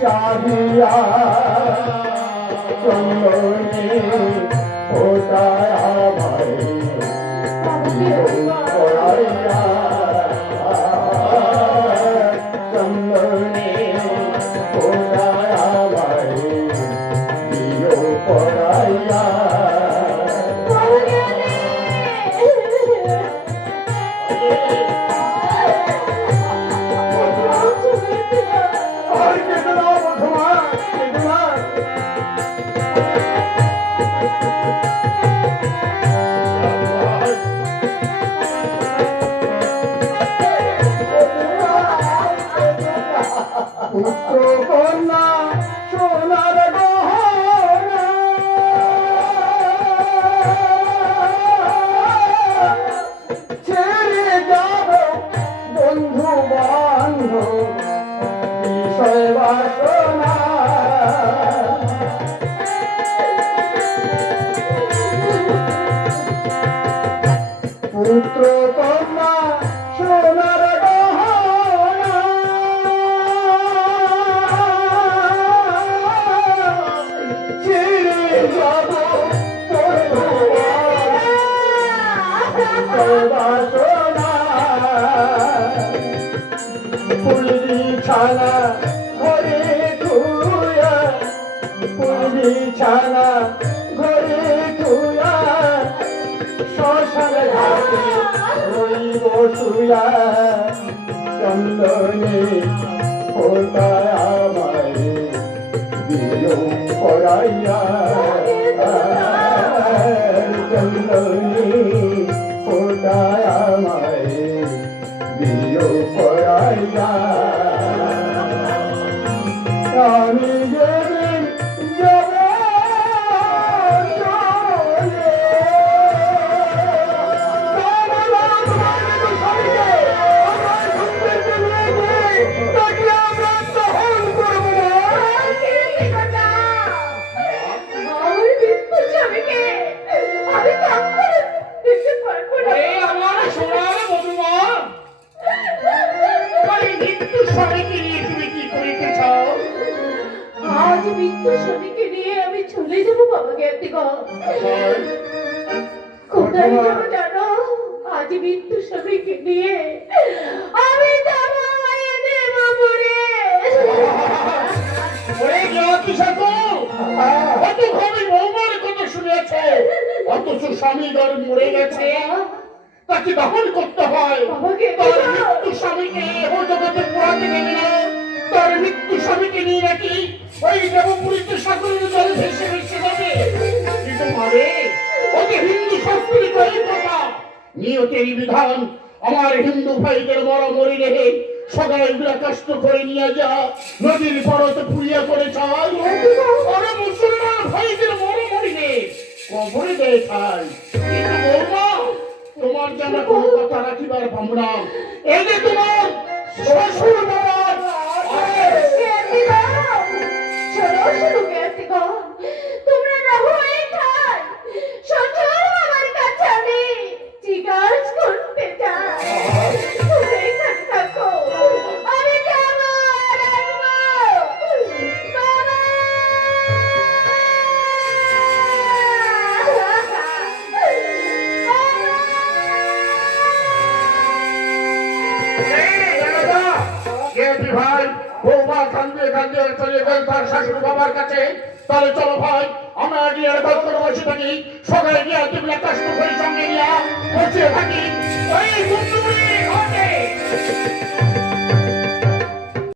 চাহিয়া চন্দনে ওটায় আমার পুত্র কন্যা সোনার ছেড়ে যাব বন্ধু বান্ধব বিষয় ছানা ঘরে ধুয়া পুলি ছানা ঘরে ধুয়া শ্মশান ঘাটে রইব শুয়া চন্দনে ফোটায় আমায় দিও পড়াইয়া চন্দনে আমায় বিয়োগ পড়াইয়া স্বামীকে নিয়ে তুমি কি করিতে চাও? আজ মৃত্যু স্বামীকে নিয়ে আমি চলে যাব বাবা জ্ঞাতিগণ কোথায় যাব জানো? আজ মৃত্যু স্বামীকে নিয়ে আমি যাব দেবপুরে ওরে জ্ঞাতি সকল, কত ঘরে বৌমার কথা শুনেছে অথচ স্বামী ঘরে মরে গেছে। তাকে দহন করতে হয়। তার মৃত্যু স্বামীকে জগতে পোড়াতে দেবে না। তার মৃত্যু স্বামীকে নিয়ে নাকি ওই দেবপুরীতে জলে ভেসে ভেসে যাবে। কিন্তু মারে ওকে হিন্দু সংস্কৃতি এই কথা। নিয়তের বিধান আমার হিন্দু ভাইদের মরা মরি রেখে সবাই গুলা কষ্ট করে নিয়ে যা নদীর পরতে পুড়িয়া করে চাই মুসলমান ভাইদের মরা মরি রে কবরে দেয় খাই কিন্তু তোমার জানা কোনো কথা রাখিবার পাবো এই যে তোমার শ্বশুর বাবার কান্দে কান্দে চলে গেল তার শাশুড়ি বাবার কাছে। তাহলে চলো ভাই, আমরা গিয়ে গল্প করে বসে থাকি সকালে গিয়ে তুমি একটা সঙ্গে নিয়ে বসে থাকি। এই